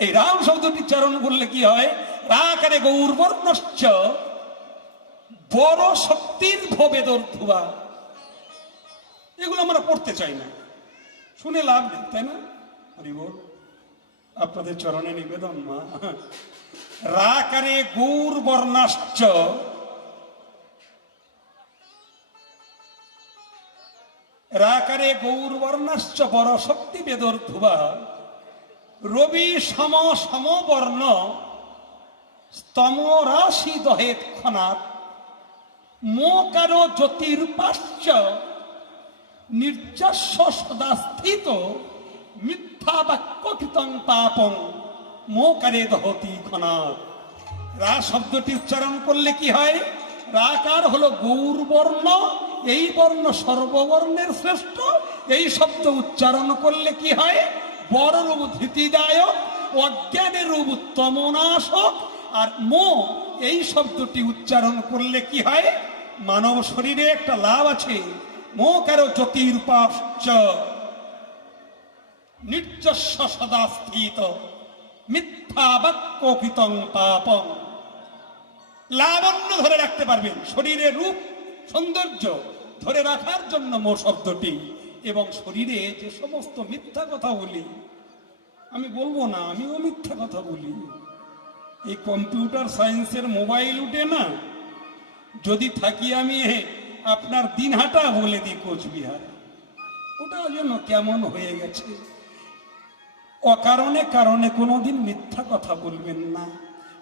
এই রাম শব্দটি চারণ করলে কি হয়? রাকারে গৌরবর্ণশ্চ বড় শক্তির ভবেদর ধুয়া এগুলো আমরা পড়তে চাই না। শুনে লাভ নেই, তাই না? হরি বল। আপনাদের চরণে নিবেদন, মা। রাকারে গৌর বর্ণাশ্চ রাকারে গৌর বর্ণাশ্চ বড় শক্তি বেদর ধুবা রবি সম সমবর্ণ স্তম রাশি দহেত খনাত মোকারো জ্যোতির্পাশ্চ নির্যাস্য সদা স্থিত মিথ্যা বাক্য কীর্তন পাপং মোকারে দহতি খনাত রা শব্দটি উচ্চারণ করলে কি হয়? রাকার হলো গৌর বর্ণ, এই বর্ণ সর্ববর্ণের শ্রেষ্ঠ, এই শব্দ উচ্চারণ করলে কি হয়? বড় রূপ ধৃতিদায়ক অজ্ঞানের রূপ তমনাশক আর মো, এই শব্দটি উচ্চারণ করলে কি হয়? মানব শরীরে একটা লাভ আছে। মো কারও জ্যোতির্পাশ্চ। নির্যস্ব সদা স্থিত। মিথ্যা বাক্য কৃতং পাপম লাবণ্য ধরে রাখতে পারবেন শরীরের রূপ, সৌন্দর্য ধরে রাখার জন্য মো শব্দটি। এবং শরীরে যে সমস্ত মিথ্যা কথা বলি, আমি বলব না, আমিও মিথ্যা কথা বলি। এই কম্পিউটার সায়েন্সের মোবাইল উঠে না, যদি থাকি আমি আপনার দিনহাটা বলে দিই কোচবিহার। ওটা যেন কেমন হয়ে গেছে। অকারণে কারণে কোনোদিন মিথ্যা কথা বলবেন না।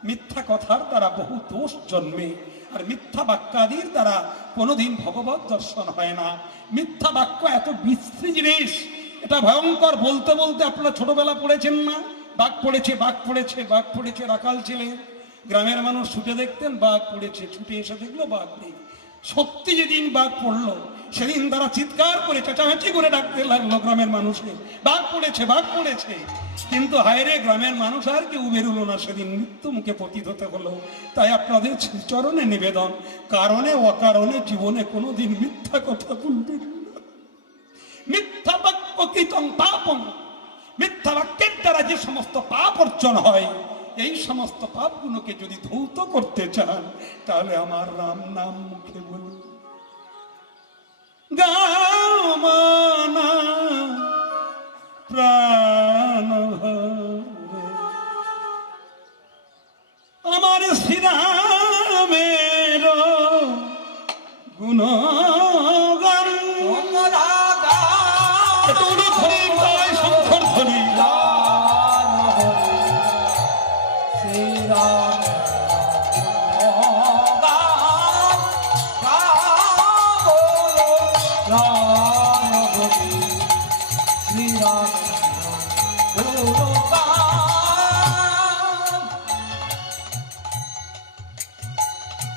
মিথ্যা কথার দ্বারা বহু দোষ জন্মে। আর মিথ্যা বাক্যাদির দ্বারা কোনোদিন ভগবত দর্শন হয় না। মিথ্যা বাক্য এত বিশ্রী জিনিস, এটা ভয়ঙ্কর। বলতে বলতে আপনারা ছোটবেলা পড়েছেন না? বাঘ পড়েছে বাঘ পড়েছে বাঘ পড়েছে রাখাল ছেলে। গ্রামের মানুষ ছুটে দেখতেন, বাঘ পড়েছে, ছুটে এসে দেখল বাঘ নেই। সত্যি যেদিন বাঘ পড়ল, সেদিন তারা চিৎকার করে চেঁচামেচি করে ডাকতে লাগল গ্রামের মানুষকে। বাঘ পড়েছে বাঘ পড়েছে। কিন্তু হায়রে গ্রামের মানুষ আর কেউ বেরোলো না। সেদিন মৃত্যু মুখে পতিত হতে হলো। তাই আপনাদের চরণে নিবেদন। কারণে অকারণে জীবনে কোনোদিন মিথ্যা কথা বলবেন মিথ্যা বাক্য কীর্তন পাপম মিথ্যা বাক্যের দ্বারা যে সমস্ত পাপ অর্জন হয় এই সমস্ত পাপগুলোকে যদি ধৌত করতে চান তাহলে আমার রাম নাম মুখে বলুন। গামানা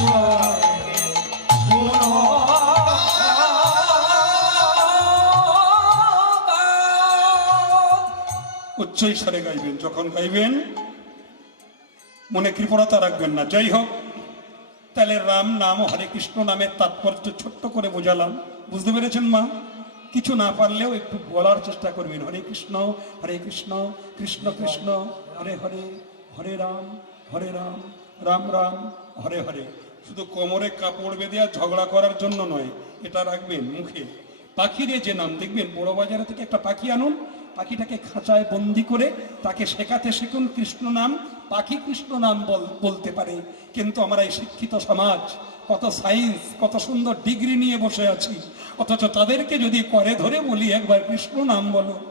উচ্চই স্বরে গাইবেন, যখন গাইবেন, মনে কৃপণতা রাখবেন না। যাই হোক তাহলে রাম নাম হরে কৃষ্ণ নামের তাৎপর্য ছোট্ট করে বোঝালাম। বুঝতে পেরেছেন মা? কিছু না পারলেও একটু বলার চেষ্টা করবেন। হরে কৃষ্ণ হরে কৃষ্ণ কৃষ্ণ কৃষ্ণ, হরে হরে হরে রাম হরে রাম রাম রাম, হরে হরে। শুধু কোমরে কাপড় বেঁধে আর ঝগড়া করার জন্য নয়, এটা রাখবেন মুখে। পাখিরে যে নাম দেখবেন বড় বাজারে থেকে একটা পাখি আনুন, পাখিটাকে খাঁচায় বন্দি করে তাকে শেখাতে শিখুন কৃষ্ণ নাম, পাখি কৃষ্ণ নাম বল- বলতে পারে। কিন্তু আমরা এই শিক্ষিত সমাজ, কত সায়েন্স কত সুন্দর ডিগ্রি নিয়ে বসে আছি, অথচ তাদেরকে যদি করে ধরে বলি, একবার কৃষ্ণ নাম বলো।